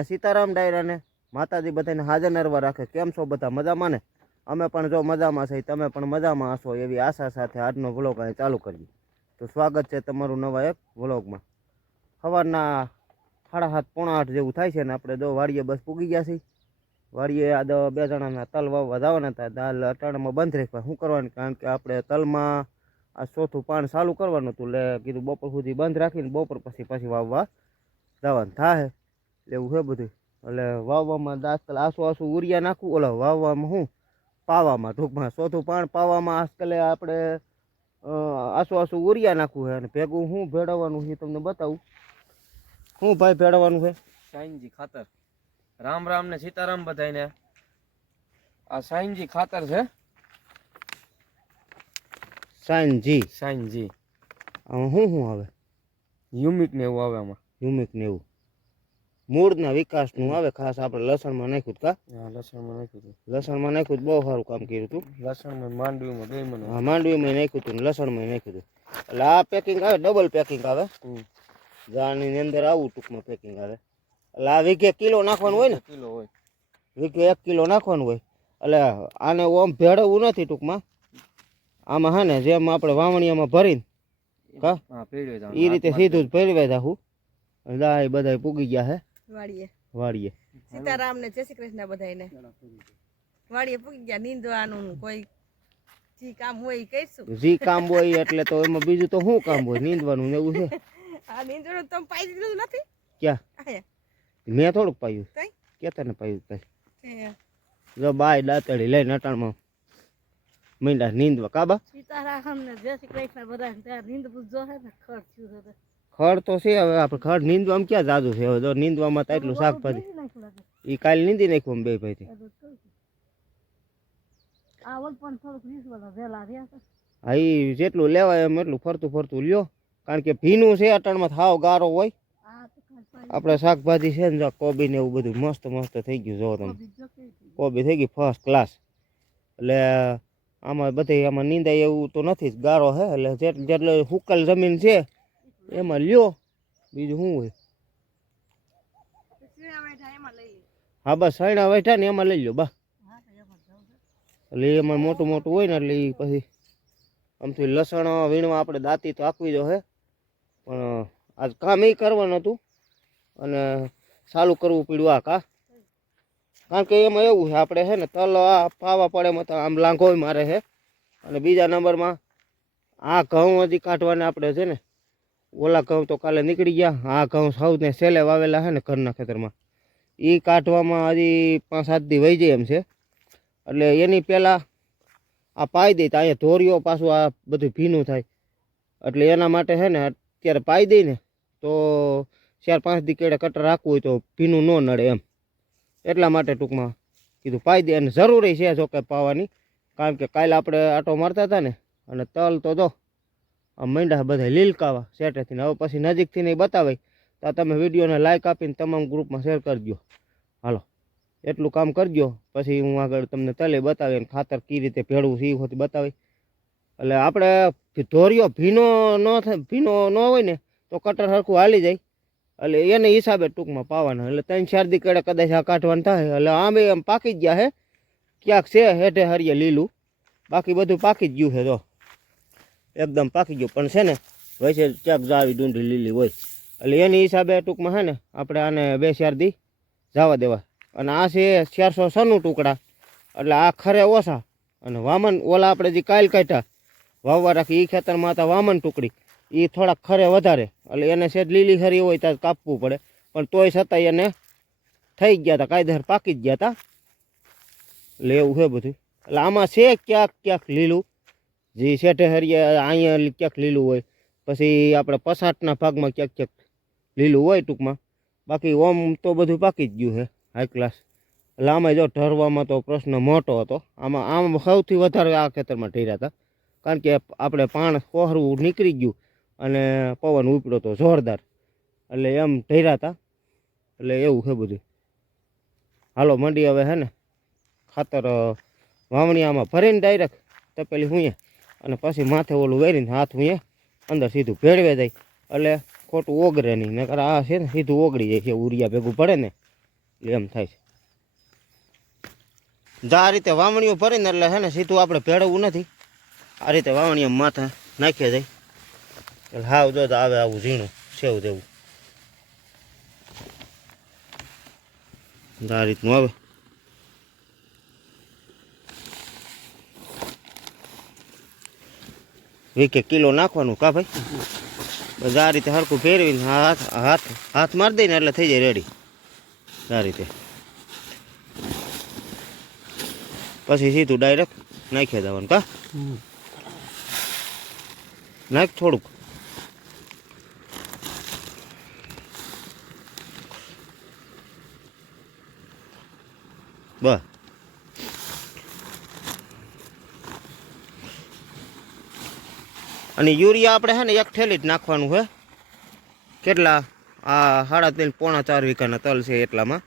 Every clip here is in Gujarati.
બધાને સીતારામ ડાયરાને માતાજી બધાને હાજર નરવા રાખે. કેમ છો બધા? મજામાં ને? અમે પણ જો મજામાં છે, તમે પણ મજામાં હશો એવી આશા સાથે આજનો વ્લોગ અહીં ચાલુ કરીએ. તો સ્વાગત છે તમારું નવા એક વ્લોગમાં. સવારના 7:30 પોણા 8 જેવું થાય છે ને આપણે જો વાડીએ બસ પૂગી ગયા છીએ. વાડીએ આ 2 જણાના તલ વાવવા જવાના હતા. દાલ અટાણામાં બંધ રાખ્યા. શું કરવાનું? કારણ કે આપણે તલમાં આ ચોથું પાણ ચાલુ કરવાનું હતું. એટલે કીધું બપોર સુધી બંધ રાખીને બપોર પછી વાવવા જવાનું થાય. એવું છે બધું. એટલે વાવવામાં આજકાલ આસુ ઉરિયા નાખવું, ઓલા વાવવામાં શું પાવામાં, ટૂંકમાં ચોથું પાણ પાવામાં આજકાલ આપણે આસુ ઉરિયા નાખવું છે. અને ભેગું શું ભેળવવાનું છે તમને બતાવું. શું ભાઈ ભેળવવાનું છે? સાઈનજી ખાતર. રામ રામ ને સીતારામ બધાને. આ સાઈનજી ખાતર છે. સાઈનજી આમાં શું આવે? યુમિક ને એવું આવે આમાં. યુમિક ને એવું મૂળના વિકાસનું આવે. ખાસ આપણે લસણમાં નાખ્યું કા? હા, લસણમાં નાખ્યું હતું. લસણમાં નાખ્યું બહુ સારું કામ કર્યું હતું. લસણમાં માંડવીમાં બે મને. હા, માંડવીમાં નાખ્યું હતું, લસણમાં નાખ્યું હતું. એટલે આ પેકિંગ આવે, ડબલ પેકિંગ આવે. જાની અંદર આવું ટૂંકમાં પેકિંગ આવે. એટલે આ વીઘે કિલો નાખવાનું હોય ને? કિલો હોય. વીઘે 1 કિલો નાખવાનું હોય. એટલે આને ઓમ ભેળવવું નથી ટૂંકમાં. આમાં હે ને જેમ આપણે વાવણીયામાં ભરીને કા એ રીતે સીધું જ ભેળવે જાહું. એ બધા પૂગી ગયા હે વાડીએ. સીતારામ ને જય શ્રી કૃષ્ણ બધાને. વાડીએ પૂગી ગયા. નીંદવાનું કોઈ જી કામ હોય કરીશું. જી કામ હોય એટલે તો એમાં બીજું તો શું કામ હોય? નીંદવાનું ને એવું છે. આ નીંદવાનું તમે પાઈ દીધું નથી? ક્યાં? મેં થોડુંક પાયું. કેતને પાયું કઈ? જો બાય દાતડી લઈને અટાણમાં મીંડા નીંદવા કાબા. સીતારામ ને જય શ્રી કૃષ્ણ બધાને. ત્યાં નીંદવું જો હે ને ખડ થયું છે. ખડ તો છે. હવે આપણે ખડ નીંદવામાં ક્યાં જાજુ છે? હવે જો નીંદવામાં તો એટલું શાકભાજી એ કાલે નીંદી નાખ્યું બે ભાઈથી. હા, એ જેટલું લેવાય એમ એટલું ફરતું લ્યો. કારણ કે ભીનું છે અટાણમાં થાવ ગારો હોય. આપણે શાકભાજી છે ને કોબી ને એવું બધું મસ્ત થઈ ગયું. જો તમે કોબી થઈ ગઈ ફર્સ્ટ ક્લાસ. એટલે આમાં બધે આમાં નીંદાય એવું તો નથી, ગારો છે. એટલે જેટલો હુકલ જમીન છે એમાં લ્યો. બીજું શું હોય? હા, બસ સૈણા વેઠા ને એમાં લઈ લો બા. એટલે એમાં મોટું હોય ને એટલે એ પછી આમથી લસણ વીણવા આપણે દાંતી તો આંકવી જો હે. પણ આજ કામ એ કરવાનું હતું અને ચાલુ કરવું પડ્યું આ કા. કારણ કે એમાં એવું છે આપણે છે ને તલ આ પાવા પડે એમાં તો આમ લાંઘો મારે છે. અને બીજા નંબરમાં આ ઘઉં હજી કાઢવાને આપણે છે ને ઓલા ઘઉં તો કાલે નીકળી ગયા. આ ઘઉં સૌને સેલે વાવેલા છે ને ઘરના ખેતરમાં. એ કાઢવામાં હજી 5-7 દી વહી જાય એમ છે. એટલે એની પહેલાં આ પાઈ દઈ તો અહીંયા ધોરીઓ પાછું આ બધું ભીનું થાય. એટલે એના માટે છે ને અત્યારે પાઈ દઈ ને તો 4-5 દી કેળે કટર રાખવું હોય તો ભીનું ન નડે એમ. એટલા માટે ટૂંકમાં કીધું પાઈ દે. અને જરૂરી છે જોકે પાવાની. કારણ કે કાલે આપણે આટો મારતા હતા ને અને તલ તો જો આમ માંડ્યા બધા લીલકાવા સેટેથી. હવે પછી નજીકથી નહીં બતાવાય તો તમે વિડીયોને લાઈક આપીને તમામ ગ્રુપમાં શેર કરજો. હાલો એટલું કામ કરજો. પછી હું આગળ તમને તલે બતાવી અને ખાતર કઈ રીતે ભેળવું છે એ હોતી બતાવી. એટલે આપણે ધોરિયો ભીનો ન હોય ને તો કટર સરખું હાલી જાય. એટલે એને હિસાબે ટૂંકમાં પાવાના. એટલે 3-4 દી કેળે કદાચ આ કાઢવાનું થાય. એટલે આમે એમ પાકી જ ગયા હે. ક્યાંક છે હેઠે હરીએ લીલું, બાકી બધું પાકી જ ગયું છે. જો એકદમ પાકી ગયું. પણ છે ને વૈસે ક્યાંક જાવી ડુંડી લીલી હોય. એટલે એની હિસાબે ટૂંકમાં છે ને આપણે આને 2-4 દી જવા દેવા. અને આ છે 496 ટુકડા. એટલે આ ખરે ઓછા. અને વામન ઓલા આપણે જે કાલ કાઢ્યા વાવવા રાખી એ ખેતરમાં હતા વામન ટુકડી, એ થોડાક ખરે વધારે. એટલે એને સેજ લીલી ખરી હોય ત્યાં કાપવું પડે. પણ તોય છતાંય એને થઈ ગયા હતા, કાયદેસર પાકી જ ગયા હતા. એટલે એવું છે બધું. એટલે આમાં છે ક્યાંક લીલું, જે શેઠે હરીએ અહીંયા ક્યાંક લીલું હોય. પછી આપણે પસાટના ભાગમાં ક્યાંક લીલું હોય ટૂંકમાં. બાકી ઓમ તો બધું પાકી જ ગયું છે હાઈ ક્લાસ. એટલે આમાં જો ઢરવામાં તો પ્રશ્ન મોટો હતો. આમ સૌથી વધારે આ ખેતરમાં ઢર્યા હતા. કારણ કે આપણે પાણ કોહરું નીકળી ગયું અને પવન ઉપડ્યો હતો જોરદાર. એટલે એમ ઢર્યા હતા. એટલે એવું છે બધું. હાલો મંડી હવે છે ને ખાતર વાવણી આમાં ભરીને ડાયરેક્ટ તપેલી હુંએ અને પછી માથે ઓલું વેરીને હાથ હુંએ અંદર સીધું ભેળવે જાય. એટલે ખોટું ઓગરે નહીં. નકર આ છે ને સીધું ઓગળી જાય છે. ઉરિયા ભેગું પડે ને એમ થાય છે. જા આ રીતે વાવણીઓ ભરીને એટલે છે ને સીધું આપણે ભેળવવું નથી. આ રીતે વાવણીઓ માથે નાખીએ જાય એટલે હાવ જો આવે આવું ઝીણું સેવ જેવું આ રીતનું આવે. વીકે કિલો નાખવાનું કા ભાઈ. બસ આ રીતે હરખું ફેરવીને હાથ મારી દઈને એટલે થઈ જાય રેડી. આ રીતે પછી સીધું ડાયરેક્ટ નાખી દેવાનું કા. નાખ થોડુંક. બસ અને યુરિયા આપણે છે ને એક થેલી જ નાખવાનું છે. કેટલા આ 3.5 પોણા 4 વીઘાના તલ છે એટલામાં.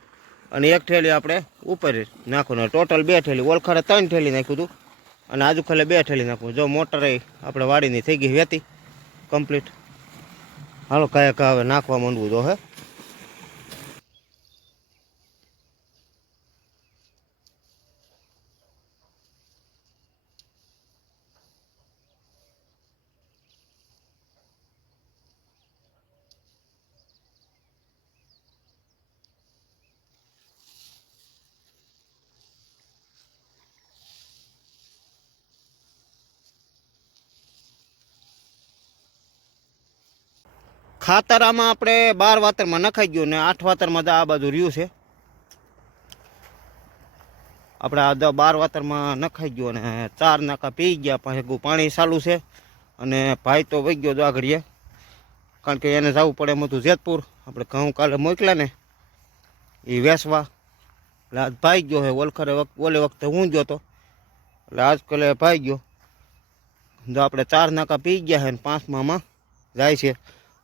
અને એક થેલી આપણે ઉપર નાખવાનું. ટોટલ 2 થેલી. ઓળખારે 3 થેલી નાખ્યું હતું અને આજુ ખાલે 2 થેલી નાખવું. જો મોટરે આપણે વાડીની થઈ ગઈ વેતી કમ્પ્લીટ. હાલો કાંઈ હવે નાખવા માંડવું તો હે. ખાતર આમાં આપણે 12 વાતરમાં નખાઈ ગયું ને 8 વાતરમાં આ બાજુ રહ્યું છે. આપણે આ 12 વાતરમાં નખાઈ ગયું અને 4 નાકા પી ગયા. પછી પાણી ચાલુ છે અને ભાઈ તો વહી ગયો આગળીએ કારણ કે એને જવું પડે એમ હતું જેતપુર. આપણે ઘઉં કાલે મોકલ્યા ને એ વેસવા એટલે આજ ભાઈ ગયો છે. ઓલે વખતે હું ગયો હતો એટલે આજકાલે ભાઈ ગયો. જો આપણે 4 નાકા પી ગયા છે ને 5મામાં જાય છે.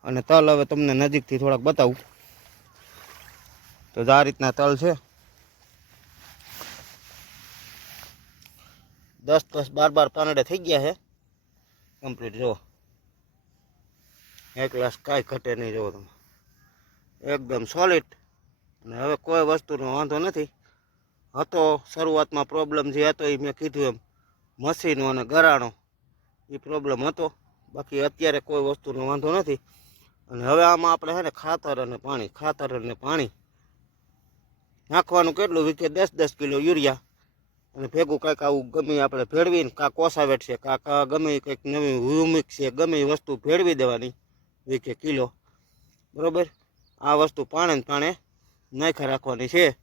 અને તલ હવે તમને નજીકથી થોડાક બતાવું તો આ રીતના તલ છે. 10 12 પાંદડે થઈ ગયા છે કમ્પ્લીટ. જો એક ગ્લાસ કાંઈ ઘટે નહીં. જુઓ તમે એકદમ સોલિડ. અને હવે કોઈ વસ્તુનો વાંધો નથી. હતો શરૂઆતમાં પ્રોબ્લેમ જે હતો એ મેં કીધું એમ મશીનો અને ગરાણો એ પ્રોબ્લેમ હતો. બાકી અત્યારે કોઈ વસ્તુનો વાંધો નથી. અને હવે આમાં આપણે છે ને ખાતર અને પાણી નાખવાનું. કેટલું વીકે 10 કિલો યુરિયા અને ભેગું કાંઈક આવું ગમે આપણે ભેળવીને કાં કોસાવેટ છે કાં ગમે કંઈક નવી હ્યુમિક છે ગમે એ વસ્તુ ભેળવી દેવાની વીકે કિલો. બરાબર. આ વસ્તુ પાણે નાખી રાખવાની છે.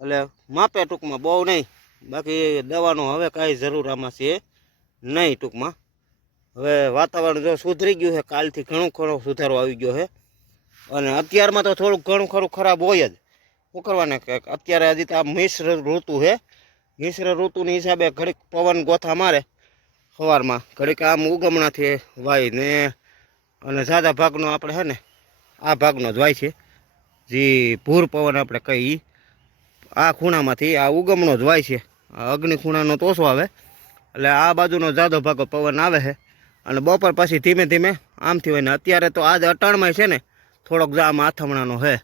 એટલે માપે ટૂંકમાં બહુ નહીં. બાકી દવાનો હવે કાંઈ જરૂર આમાં છે નહીં ટૂંકમાં. હવે વાતાવરણ જો સુધરી ગયું છે. કાલથી ઘણો સુધારો આવી ગયો છે. અને અત્યારમાં તો થોડુંક ઘણું ખરું ખરાબ હોય જ. શું કરવાને કે અત્યારે હજી તો આ મિશ્ર ઋતુ છે. મિશ્ર ઋતુની હિસાબે ઘડીક પવન ગોથા મારે સવારમાં, ઘડીક આમ ઉગમણાથી વાય ને. અને સાદા ભાગનો આપણે છે ને આ ભાગનો જ વાય છે. જે ભૂર પવન આપણે કહીએ આ ખૂણામાંથી આ ઉગમણો જ વાય છે. આ અગ્નિ ખૂણાનો તો ઓછો આવે એટલે આ બાજુનો જાદો ભાગો પવન આવે છે. અને બપોર પછી ધીમે ધીમે આમથી હોય ને. અત્યારે તો આજ અટાણમાં છે ને થોડોક આમ આથમણાનો છે.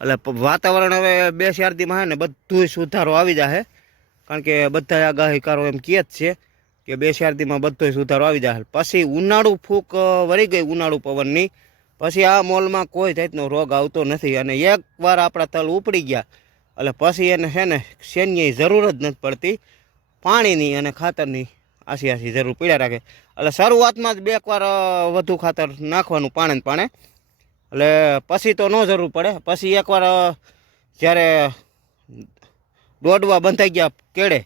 એટલે વાતાવરણ હવે 2-4 દીમાં છે ને બધું સુધારો આવી જશે. કારણ કે બધા આગાહીકારો એમ કહે જ છે કે 2-4 દીમાં બધો સુધારો આવી જશે. પછી ઉનાળુ ફૂંક વળી ગઈ ઉનાળુ પવનની. પછી આ મોલમાં કોઈ જાતનો રોગ આવતો નથી. અને એકવાર આપણા તલ ઉપડી ગયા એટલે પછી એને છે ને શેની જરૂર જ નથી પડતી. પાણીની અને ખાતરની આસી જરૂર પીડ્યા રાખે. એટલે શરૂઆતમાં જ 2 વાર વધુ ખાતર નાખવાનું પાણે. એટલે પછી તો ન જરૂર પડે. પછી એકવાર જ્યારે દોડવા બંધાઈ ગયા કેળે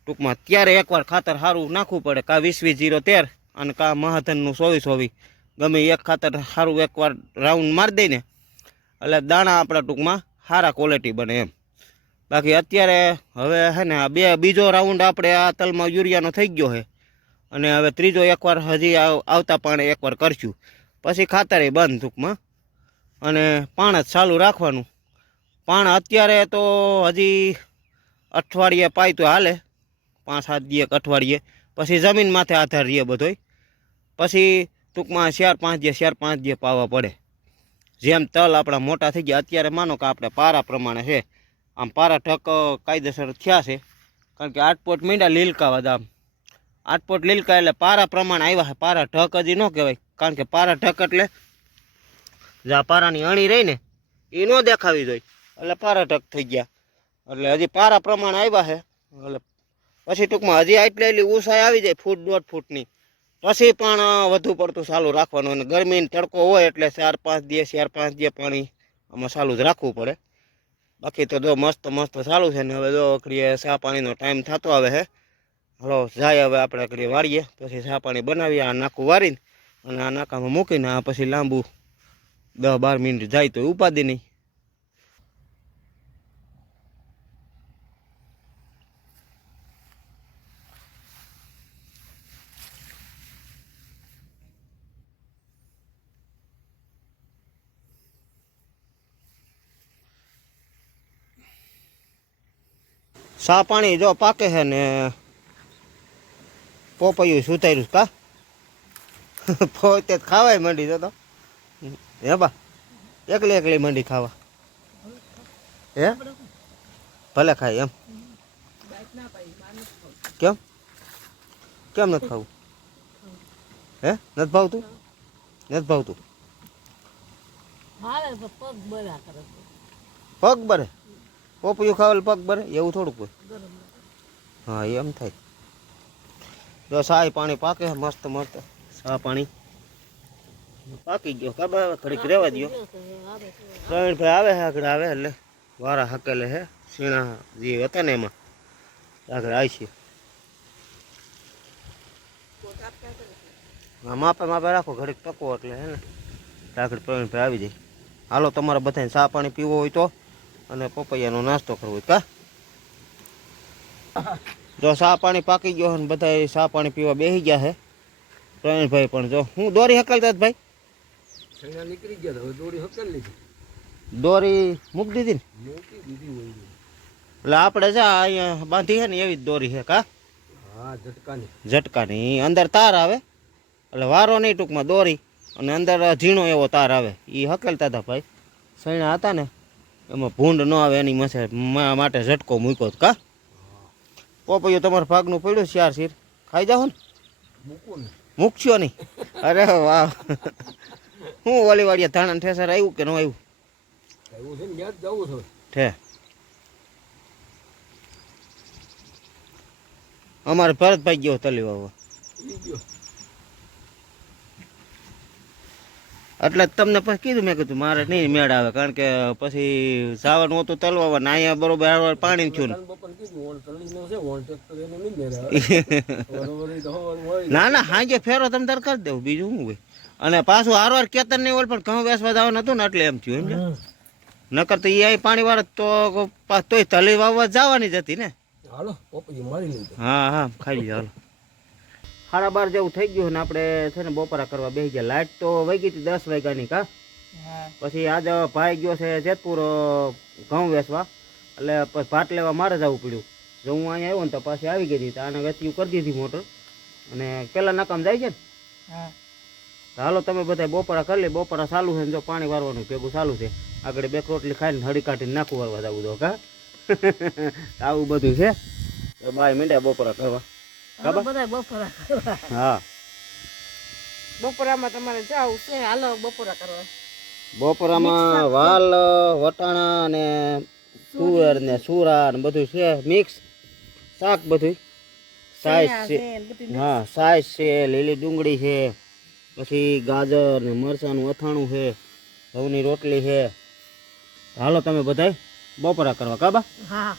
ટૂંકમાં ત્યારે એકવાર ખાતર સારું નાખવું પડે. કાં 20-20-0-13 અને કાં મહાધનનું 24-24 ગમે એક ખાતર સારું એકવાર રાઉન્ડ મારી દઈને એટલે દાણા આપણા ટૂંકમાં સારા ક્વોલિટી બને એમ. બાકી અત્યારે હવે છે ને આ બીજો રાઉન્ડ આપણે આ તલમાં યુરિયાનો થઈ ગયો છે. અને હવે ત્રીજો એકવાર હજી આવતા પાણે એકવાર કરશું. પછી ખાતરે બંધ ટૂંકમાં. અને પાણ જ ચાલુ રાખવાનું. પાણ અત્યારે તો હજી અઠવાડિયે પાય તો હાલે. 5-7 દી અઠવાડિયે. પછી જમીન માથે આધાર રહીએ બધોય. પછી ટૂંકમાં 4-5 દી પાવા પડે. જેમ તલ આપણા મોટા થઈ ગયા અત્યારે માનો કે આપણે પારા પ્રમાણે છે આમ પારા ઢક કાયદેસર થયા છે કારણ કે 8 પોટ મીંડા લીલકાવા આમ 8 પોટ લીલકા એટલે પારા પ્રમાણે આવ્યા છે પારા ઢક હજી ન કહેવાય કારણ કે પારા ઢક એટલે જે આ પારાની અણી રહી ને એ ન દેખાવી જોઈએ એટલે પારા ઢક થઈ ગયા એટલે હજી પારા પ્રમાણે આવ્યા છે એટલે પછી ટૂંકમાં હજી એટલી ઊંચાઈ આવી જાય 1-1.5 ફૂટની પછી પણ વધુ પડતું ચાલુ રાખવાનું અને ગરમી તડકો હોય એટલે 4-5 દિવસ પાણી આમાં ચાલુ જ રાખવું પડે બાકી તો જો મસ્ત ચાલુ છે ને હવે જો અકડીએ ચા પાણીનો ટાઈમ થતો આવે છે હલો જાય હવે આપણે અકડીએ વાળીએ પછી ચા પાણી બનાવીએ આ નાખું વારીને અને આ નાકામાં મૂકીને આ પછી લાંબુ 10-12 મિનિટ જાય તો ઉપાધિ નહીં. સા પાણી જો પાકે છે ને પોપૈયું સુધાર્યું કા પોતે ખાવાય મંડી તો હે બા એકલી મંડી ખાવા હે ભલે ખાય એમ કેમ નથી ખાવું હે નથી ભાવતું પગ બરે પોપૈયું ખાવા પગ બરે એવું થોડુંક હોય હા એમ થાય જો સાય પાણી પાકે મસ્ત સા પાણી પાકી ગયો કાબા ઘડીક રહેવા દો પ્રવીણભાઈ આવે છે આગળ આવે એટલે વારા હકેલે હે સીણા જે હતા ને એમાં આગળ આવી છે માપે રાખો ઘડીક ટકો એટલે હે ને આગળ પ્રવીણભાઈ આવી જાય હાલો તમારે બધાને ચા પાણી પીવો હોય તો અને પપૈયાનો નાસ્તો કરવો હોય કા જો ચા પાણી પાકી ગયો ને બધા ચા પાણી પીવા બેસી ગયા છે પ્રવીણભાઈ પણ જો હું દોરી હકલતા ભાઈ નીકળી ગયા હવે દોરી હકલ લીધી દોરી મૂકી દીધી ને એટલે આપણે છે અહીંયા બાંધી છે ને એવી જ દોરી છે કા હા ઝટકાની અંદર તાર આવે એટલે વારો નહીં ટૂંકમાં દોરી અને અંદર ઝીણો એવો તાર આવે એ હકેલતા હતા ભાઈ સૈણા હતા ને એમાં ભૂંડ ન આવે એની માટે ઝટકો મૂક્યો કા પોપૈયું તમારા ભાગનું પડ્યું ચાર શીર ખાઈ જાઓ ને મૂકશો નહીં અરે વાહ હું ઓલી વાડિયા ધાણા ઠેસર આવ્યું કે ન આવ્યું ઠે અમારે ભરતભાઈ ગયો તલી વાવવા એટલે તમને પછી કીધું મેં કીધું મારે નહીં મેળ આવે કારણ કે પછી સાવન હતું તલવા ને અહીંયા બરોબર પાણી થયું ના હાજે ફેરો તમે તાર કરી દેવું બીજું શું હોય અને પાછું હારવાર કેતન નહીં હોય પણ ઘઉં વેસવા જવાનું હતું ને એટલે એમ થયું એમ નકર તો એ પાણી વાળા તોય તલી વાવવા જવાની જ હતી ને હા ખાઈ લીધા હાલો 12:30 જેવું થઈ ગયું ને આપણે છે ને બપોરા કરવા બેસી ગયા લાઈટ તો વહી ગઈ હતી 10 વાગ્યાની કા પછી આજે ભાઈ ગયો છે જેતપુર ઘઉં વેચવા એટલે ભાત લેવા મારે જવું પડ્યું જો હું અહીંયા આવ્યો ને તો પાછી આવી ગઈ હતી તો આને વેચ્યું કરી દીધી મોટર અને પેલા નાકામ જાય છે ને હાલો તમે બધા બપોરા કરી લે બપોરા ચાલુ છે ને જો પાણી વારવાનું ભેગું ચાલુ છે આગળ 2 રોટલી ખાઈને હળી કાઢીને નાખું વારવા જવું તો કા આવું બધું છે ભાઈ મીંડ્યા બપોરા કરવા હા બપોરામાં તમારે જાવ છે હાલો બપોરા કરવા બપોરામાં વાલ વટાણા ને તુવેર ને સુરા ને બધું છે મિક્સ શાક બધું સાઈઝ છે હા સાઈઝ છે લીલી ડુંગળી છે પછી ગાજર ને મરચાંનું અથાણું છે ઘઉંની રોટલી છે હાલો તમે બધાય બપોરા કરવા કાબા હા